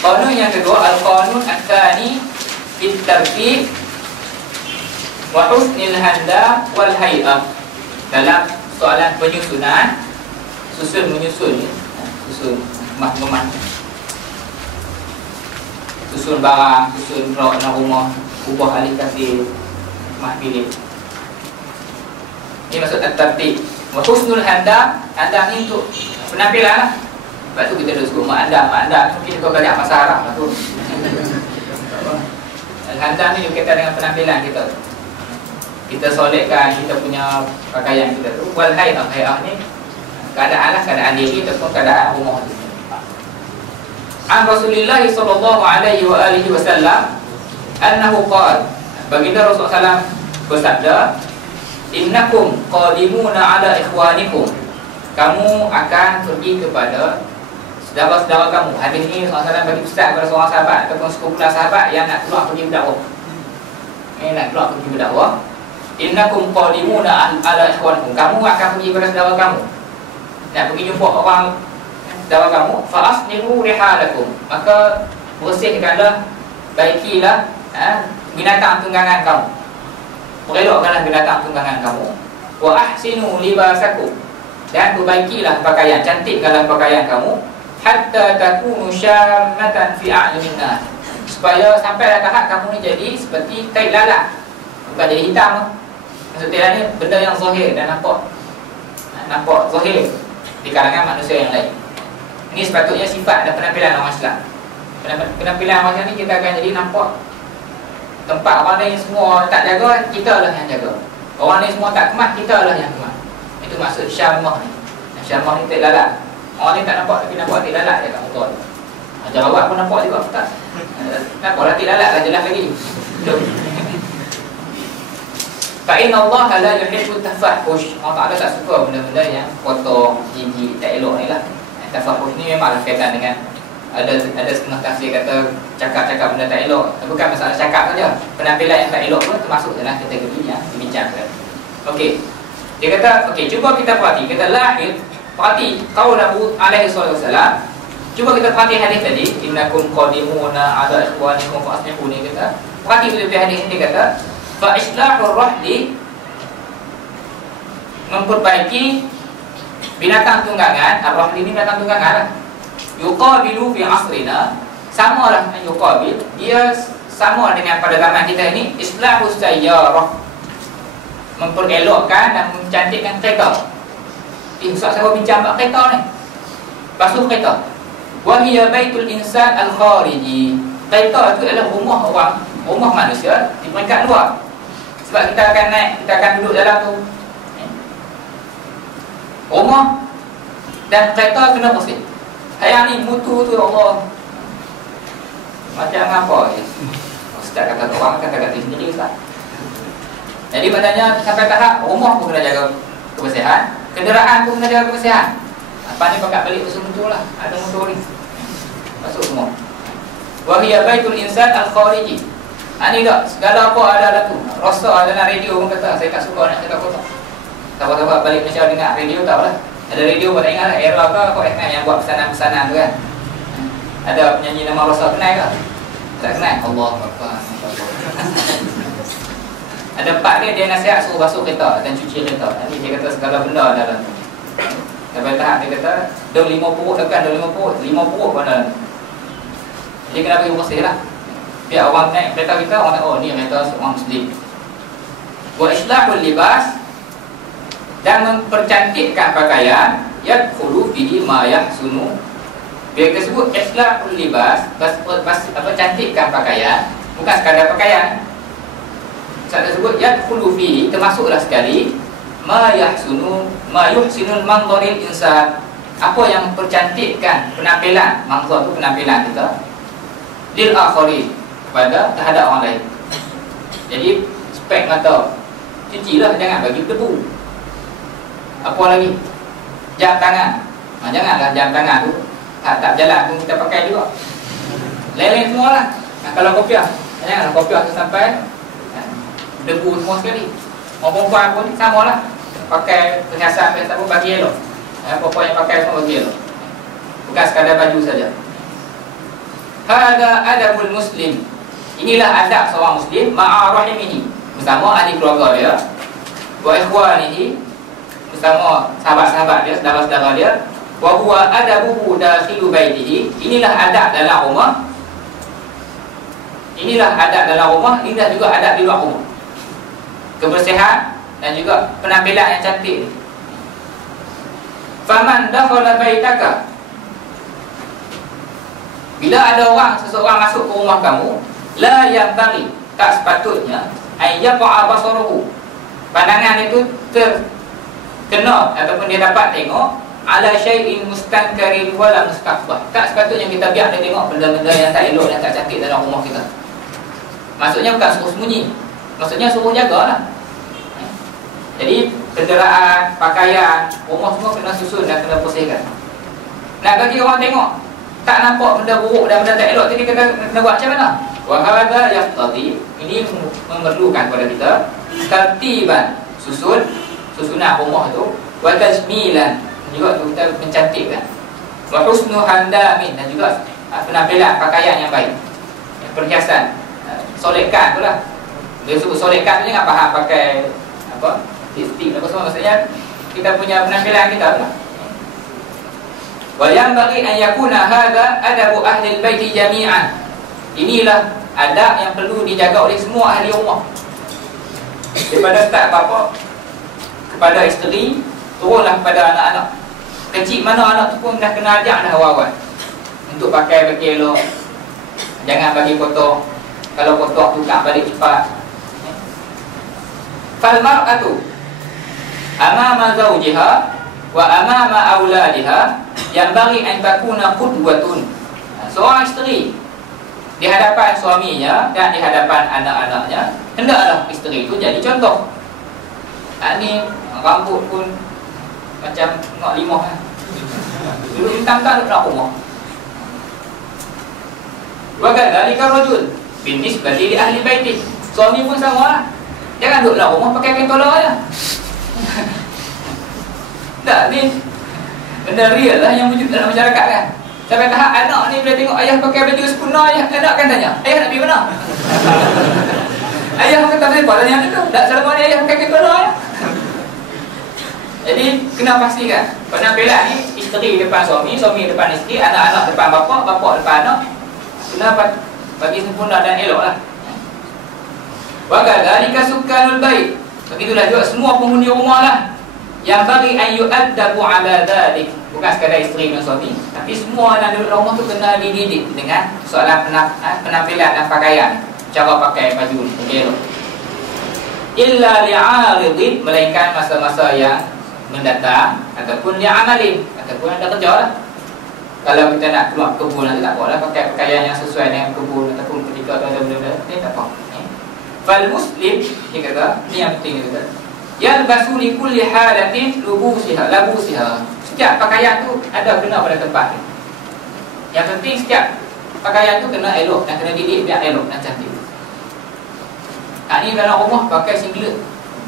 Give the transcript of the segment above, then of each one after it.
Qanun yang kedua, al-qanun ats-tsani fit tartib wa husnil handa wal hay'ah. Dalam soalan penyusunan, menyusun, susun barang, susun rumah, ubah alih kasih, pilih. Ini maksud at-tartib. Wa husnul handa, handa ni untuk penampilan lah. Sebab tu kita sebut mak anda mungkin kau belajar bahasa Arab lah tu. Al-handa ni berkaitan dengan penampilan kita. Kita solekkan kita punya pakaian kita tu. Wal hay'ah, hay'ah ni keadaan lah, keadaan diri ataupun keadaan rumah tu. An Rasulullah sallallahu alaihi wa alihi wasallam annahu qala, baginda Rasulullah SAW bersabda, innakum qadimuna ala ikhwanikum, kamu akan pergi kepada saudara-saudara kamu. Hadis ini Rasulullah SAW bagi pesan kepada seorang sahabat ataupun sekumpulan sahabat yang nak keluar pergi berdakwah. Nak keluar pergi berdakwah. Innakum qadimuna ala ikhwanikum, kamu akan pergi kepada saudara kamu, nak pergi jumpa orang saudara kamu. Fa aslihu rihalakum, maka bersihkanlah, baikilah binatang tunggangan kamu, perelokkanlah binatang tunggangan kamu. Wa ahsinu libasakum, dan perbaikilah pakaian, cantikkanlah pakaian kamu. Hatta takunu syammatan fi a'yunin nas, supaya sampai tahap kamu ni jadi seperti tai lalat, bukan jadi hitam. Maksud dia ni benda yang zahir dan nampak zahir di kalangan manusia yang lain. Ini sepatutnya sifat dan penampilan orang Islam. Penampilan macam ni kita akan jadi nampak tempat orang lain semua tak jaga, kita lah yang jaga. Orang lain semua tak kemas, kita lah yang kemas. Itu maksud syammah ni. Syammah ni tak lalat. Orang ni tak nampak tapi nampak tak lalat je kat motor ni. Macam awak pun nampak juga tak? Nampaklah tak lalat lah, jelas lagi. Fa inna Allah la yuhibbu tafahush. Allah Taala tak suka benda-benda yang kotor, jijik, tak elok ni lah. Tafahush ni memanglah kaitan dengan ada setengah tafsir kata cakap-cakap benda tak elok. Bukan masalah cakap saja, penampilan yang tak elok pun termasuk dalam kategori yang dibincangkan. Okey. Dia kata, okey, cuba kita perhati. Kita lahir, perhati qaulahu alaihi wasallam. Cuba kita perhati hadis tadi, innakum qadimuna ala ikhwanikum fa aslihu ni kata. Perhati betul-betul hadis ni dia kata, fa islahur rahli, memperbaiki binatang tunggangan. Ar-rahli ni binatang tunggangan lah. Yuqabilu fi asrina, samalah yuqabil, dia sama dengan pada zaman kita ini. Islahus sayyarah, memperelokkan dan mencantikkan kereta. Ustaz saya bincang bab kereta ni, basuh kereta. Wa hiya baitul insan al-khariji, kereta itu adalah rumah orang, rumah manusia di peringkat luar. Sebab kita akan naik, kita akan duduk dalam tu rumah, dan kereta kena bersih. Hayang ni mutu tu Allah, macam apa je. Ustaz kata orang kata sendiri Ustaz. Jadi maknanya sampai tahap rumah pun kena jaga kebersihan, kenderaan pun kena jaga kebersihan. Apa ni pakat balik pasal motor lah, ada motor ni masuk semua. Wa hiya baitul insan al-khariji. Ani tak segala apa ada tu. Rasa dalam radio pun kata saya tak suka nak cakap kotak. Tahu-tahu balik Malaysia dengar radio tahu lah. Ada radio pun tak ingat lah, era ke kau FM yang buat pesanan-pesanan tu kan. Ada penyanyi nama Rasa kenal ke? Tak kenal? Allah Akbar. Ada part dia nasihat suruh basuh kereta dan cuci kereta. Nanti dia kata segala benda dalam tu. Sampai tahap dia kata dah 5 perut dekat, dah 5 perut pun dalam tu. Jadi kena bagi bersih lah. Biar orang naik kereta kita, orang tahu, oh ni kereta seorang Muslim. Wa islahul libas, dan mempercantikkan pakaian. Yadkhulu fihi ma yahsunu, dia disebut islahul libas, cantikkan pakaian, bukan sekadar pakaian. Saya sebut yadkhulu fihi, termasuklah sekali ma yahsunu, ma yuhsinul manzaril insan, apa yang mempercantikkan penampilan. Manzar tu penampilan kita, lil akharin, kepada terhadap orang lain. Jadi spek mata cucilah, jangan bagi debu. Apa lagi? Jam tangan. Janganlah jam tangan tu tak berjalan pun kita pakai juga. Lain-lain semualah. Kalau kopiah, janganlah kopiah tu sampai debu semua sekali. Orang perempuan pun samalah, pakai perhiasan pun bagi elok. Perempuan yang pakai semua bagi elok, bukan sekadar baju saja. Hada adabul muslim. Inilah adab seorang muslim ma'a rahimihi, bersama ahli keluarga dia, wa ikhwanihi, bersama sahabat-sahabat dia, saudara-saudara dia, wa huwa adabuhu dakhilu baitihi. Inilah adab dalam rumah. Inilah adab dalam rumah, inilah juga adab di luar rumah. Kebersihan dan juga penampilan yang cantik. Faman dakhala baitaka, bila ada seseorang masuk ke rumah kamu, la yanbaghi, tak sepatutnya, ayyaqa basaruhu, pandangan itu terkena ataupun dia dapat tengok ala syai'in mustankarin wala mustaqbah. Tak sepatutnya kita biar dia tengok benda-benda yang tak elok dan tak cantik dalam rumah kita. Maksudnya bukan suruh sembunyi, maksudnya suruh jagalah. Jadi kenderaan, pakaian, rumah semua kena susun dan kena bersihkan. Nak bagi orang tengok tak nampak benda buruk dan benda tak elok, jadi kita kena buat macam mana? Wa hadza yaqtadi, ini memerlukan kepada kita tertiban, susunan rumah itu, wa tajmilan, juga kita mencantikkan, wa husnu handamin, dan juga penampilan pakaian yang baik, perhiasan, solekan tu lah. Dia sebut solekan tu jangan faham pakai apa, tip apa semua, maksudnya kita punya penampilan kita tu lah. Wa yanbaghi an yakuna hadha adabu ahli al-bait jami'an. Inilah adab yang perlu dijaga oleh semua ahli rumah, daripada start bapa kepada isteri, turunlah kepada anak-anak. Kecil mana anak tu pun dah kena ajak dah awal-awal untuk pakai bagi elok. Jangan bagi kotor, kalau kotor tukar balik cepat. Fal mar'atu amama zawjiha wa amama auladiha yanbaghi an takuna qudwatun. Seorang isteri di hadapan suaminya dan di hadapan anak-anaknya, hendaklah isteri itu jadi contoh. Ni rambut pun macam nak limah kan. Dulu hitam-hitam nak rumah. Wa kadzalika rajul binisbati li ahli baiti. Suami pun sama lah. Jangan duduk dalam rumah pakai kain tolak aja. Tak, ni benda real lah yang wujud dalam masyarakat kan. Sampai tahap anak ni bila tengok ayah pakai baju sempurna, ayah akan tanya, ayah nak pergi mana? Ayah kata tak boleh tanya tu. Tak selama ni ayah pakai kain tolak aja. Jadi kena pastikan penampilan ni, isteri depan suami, suami depan isteri, anak-anak depan bapa, bapa depan anak, kena bagi sempurna dan elok lah. Wa kadzalika sukanul bait. Begitulah juga semua penghuni rumah lah yang bagi an yu'addabu ala dzalik. Bukan sekadar isteri dan suami, tapi semua yang duduk rumah tu kena dididik dengan soalan penampilan dan pakaian, cara pakai baju ni, elok. Illa li'aridin, melainkan masa-masa yang mendatang, ataupun li'amalin, ataupun ada kerja lah. Kalau kita nak keluar kebun nanti tak apa lah, pakai pakaian yang sesuai dengan kebun, ataupun ketika tu ada benda-benda ni tak apa. Fal muslim, dia kata, ni yang penting dia kata, yalbasu li kulli halatin labusiha. Setiap pakaian tu ada kena pada tempat dia. Yang penting setiap pakaian tu kena elok dan kena didik biar elok dan cantik. Ni dalam rumah pakai singlet,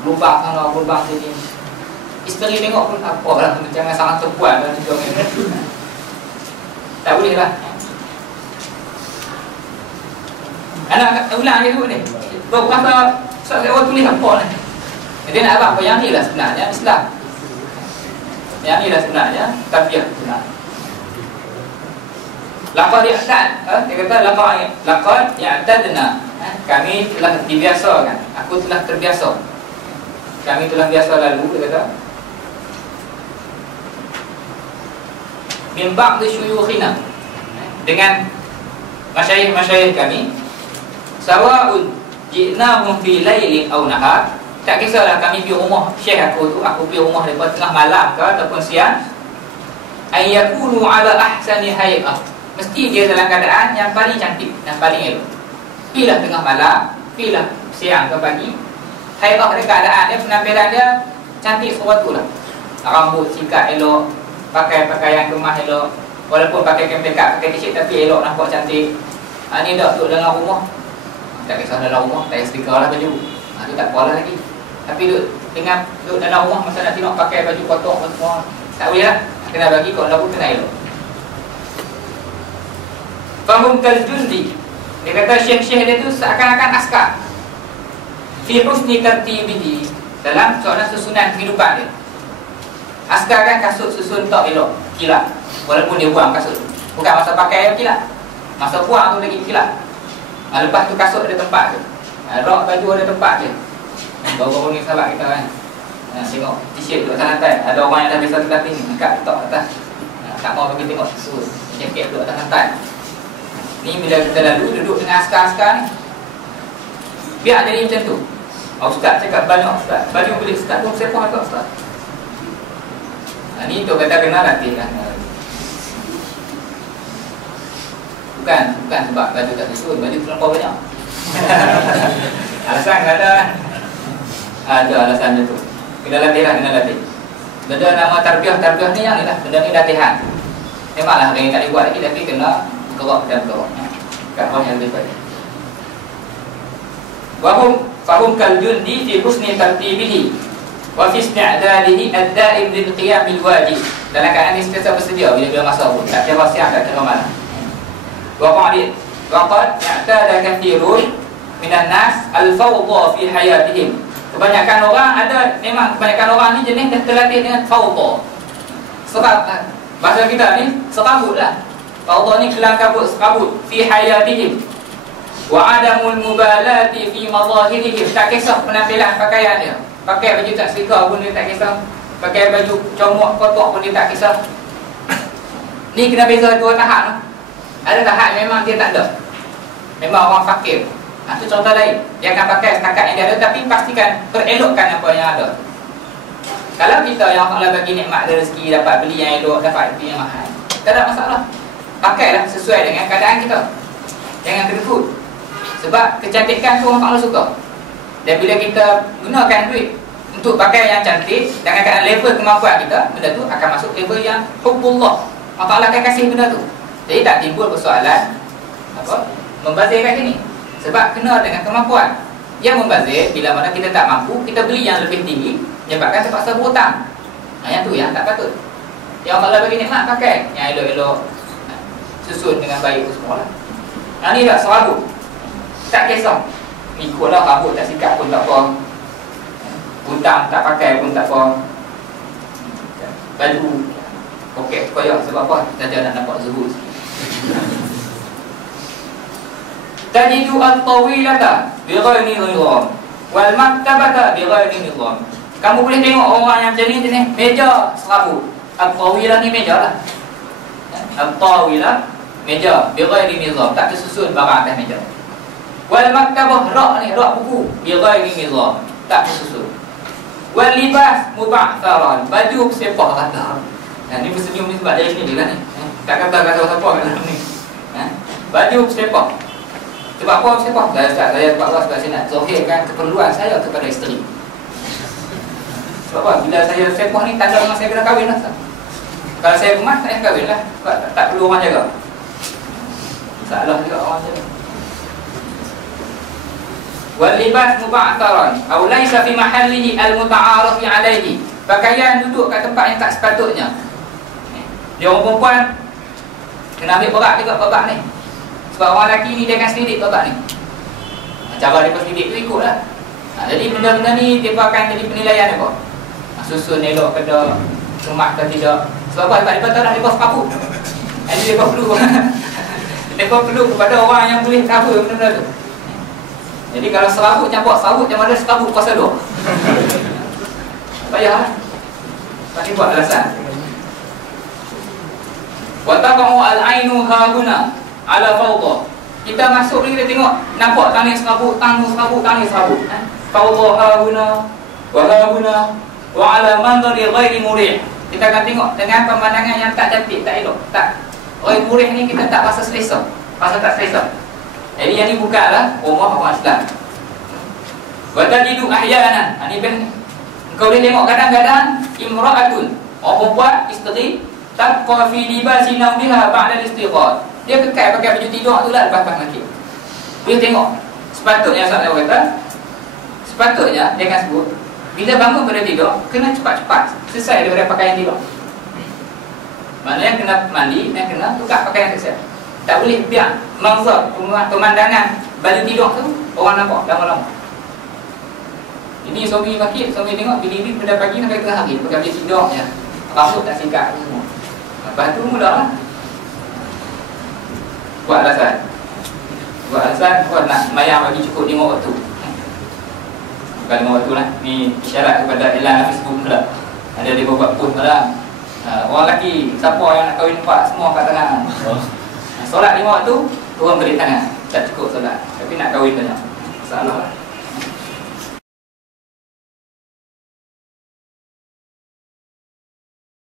berubah sana, berubah sini. Isteri tengok pun apa lah, jangan sangat perempuan dalam hidup ni. Tak boleh lah. Anak ulang dia tu ni, berapa saya tulis apa ni. Dia nak apa yang ni lah sebenarnya Islam. Yang ni lah sebenarnya tabiat sebenarnya. Laqad ihsan, dia kata laqad ya'tadna. Kami telah dibiasakan. Aku telah terbiasa. Kami telah biasa lalu, dia kata. Min ba'di syuyukhina, dengan masyayikh kami, sawa'un ji'nahum fi lailin aw nahar. Tak kisahlah kami pergi rumah syekh aku tu, aku pergi rumah daripada tengah malam ke ataupun siang, ayyakunu ala ahsani hay'ah, mesti dia dalam keadaan yang paling cantik dan paling elok. Pilah tengah malam, pilah siang ke pagi, hay'ah dia, keadaan dia, penampilan dia cantik sesuatu lah. Rambut sikat elok, pakai pakaian kemas elok, walaupun pakai kain pekat, pakai t-shirt tapi elok, nampak cantik. Ni dah duduk dalam rumah, tak kisah dalam rumah, tak stiker lah baju, tu tak kuala lagi. Tapi duduk dalam rumah, masa nanti nak pakai baju kotor semua, tak boleh lah. Kena bagi kau lagu kena elok. Fahum kal jundi. Dia kata syekh-syekh dia tu seakan-akan askar. Fi husni tartibihi, dalam soalan susunan kehidupan dia. Askar kan kasut susun tak elok, kilap. Walaupun dia buang kasut tu, bukan masa pakai yang kilap, masa buang tu lagi kilap. Lepas tu kasut ada tempat tu, rok baju ada tempat je. Baru-baru ni sahabat kita kan, tengok t-shirt duduk atas lantai. Ada orang yang dah biasa terlatih ni, angkat letak atas. Tak mau pergi tengok jaket duduk atas lantai. Ni bila kita lalu duduk dengan askar-askar ni, biar jadi macam tu. Ustaz cakap banyak ustaz, baju beli ustaz pun sepah agak ustaz. Ni tu kata kena latih kan. Bukan sebab baju tak susun, baju terlampau banyak. Alasan ada alasan macam tu. Kena latih lah, kena latih. Benda nama tarbiyah ni yang ni lah, benda ni latihan. Memanglah ada yang tak dibuat lagi, tapi kena kerok dan kerok. Kat bawah yang lebih baik. Fahum kal jundi fi husni tartibihi wa fi isti'dadihi ad-da'im lil qiyam bil wajib. Dalam keadaan ini sentiasa bersedia bila masa pun, tak kira siang, tak kira malam. Wa qad ya'tada kathirun minan nas al-fawdha fi hayatihim. Kebanyakan orang ni jenis dah terlatih dengan fawdha. Sebab bahasa kita ni serabut lah. Fawdha ni kelam kabut, serabut fi hayatihim. Wa adamul mubalati fi mazahirihim, tak kisah penampilan pakaian dia. Pakai baju tak selika pun dia tak kisah. Pakai baju comok kotak pun dia tak kisah. Ni kena beza dua tahap. Ada tahap memang dia tak ada, memang orang fakir. Itu contoh lain. Dia akan pakai setakat yang dia ada, tapi pastikan perelokkan apa yang ada. Kalau kita yang Allah bagi nikmat rezeki, dapat beli yang elok, dapat beli yang mahal, tak ada masalah. Pakailah sesuai dengan keadaan kita, jangan kedekut. Sebab kecantikan tu orang Allah suka. Dan bila kita gunakan duit untuk pakai yang cantik dengan keadaan level kemampuan kita, benda tu akan masuk level yang hubbullah. Allah akan kasih benda tu. Jadi tak timbul persoalan membazir kat sini. Sebab kena dengan kemampuan. Yang membazir bila mana kita tak mampu, kita beli yang lebih tinggi, menyebabkan terpaksa berhutang. Yang tu yang tak patut. Yang Allah bagi nikmat, pakai yang elok-elok, susun dengan baik tu semua lah. Yang ni tak serabut, tak kisah. Ikutlah rambut tak sikat pun tak apa, hutang tak pakai pun tak apa, baju poket koyak sebab apa? Saja nak nampak zuhud. Tajidu at-tawilata bighairi nizam wal maktabata bighairi nizam. Kamu boleh tengok orang yang macam ni jenis meja serabut. At-tawilah ni meja lah. At-tawilah meja bighairi nizam, tak tersusun barang atas meja. Wal maktabah rak ni, rak buku bighairi nizam, tak tersusun. Wal libas muba'tharan, baju sepah rata. Ni bersenyum ni sebab dari sini je lah ni. Tak kata siapa kat dalam ni. Baju sepah. Sebab apa sepah? Saya sebab Allah sebab saya nak zahirkan keperluan saya kepada isteri. Sebab apa? Bila saya sepah ni tanda orang saya kena kahwin lah. Kalau saya emas, saya kahwin lah. Sebab tak perlu orang jaga. Salah juga orang jaga. Wal libas muba'tharan aw laysa fi mahallihi al-muta'arafi alayhi. Pakaian duduk kat tempat yang tak sepatutnya. Dia orang perempuan kena ambil berat juga babak ni. Sebab orang lelaki ni dia akan selidik babak ni. Cara dia selidik tu ikutlah. Jadi benda-benda ni dia akan jadi penilaian apa? Susun elok ke tak, kemas ke tidak. Sebab apa? Sebab dia tahu dah dia serabut. Jadi dia perlu dia perlu kepada orang yang boleh cover benda-benda tu. Jadi kalau serabut campur serabut, macam mana serabut kuasa dua. Payahlah. Tak buat alasan. Wa taqa'u al-'ainu hahuna ala fawdha. Kita masuk ni kita tengok, nampak tangis serabut, tangis serabut. Fawdha hahuna wa hahuna wa ala manzari ghairi murih. Kita akan tengok dengan pemandangan yang tak cantik, tak elok, tak. Ghairi murih ni kita tak rasa selesa, rasa tak selesa. Jadi yang ni bukanlah rumah orang Islam. Wa tajidu ahyanan. Ini ben kau boleh tengok kadang-kadang imra'atun, orang perempuan, isteri, tabqa fi libasi naumiha ba'da al-istighfar. Dia kekal pakai baju tidur tu lah lepas mati. Boleh tengok. Sepatutnya Ustaz kata, sepatutnya dia akan sebut bila bangun pada tidur kena cepat-cepat selesai daripada pakaian tidur. Maknanya kena mandi dan kena tukar pakaian selesai. Tak boleh biar manzar, pemandangan baju tidur tu orang nampak lama-lama. Ini suami fakir, suami tengok bini pada pagi sampai tengah hari pakai baju tidur je. Rambut tak sikat semua. Lepas tu mulalah buat alasan. Buat nak mayang bagi cukup 5 waktu. Bukan 5 waktu lah. Ni isyarat kepada elan Facebook pula. Ada dia buat post malam. Orang lelaki, siapa yang nak kahwin 4 semua kat tangan. Solat 5 waktu, turun balik tangan. Tak cukup solat. Tapi nak kahwin banyak. Salah lah.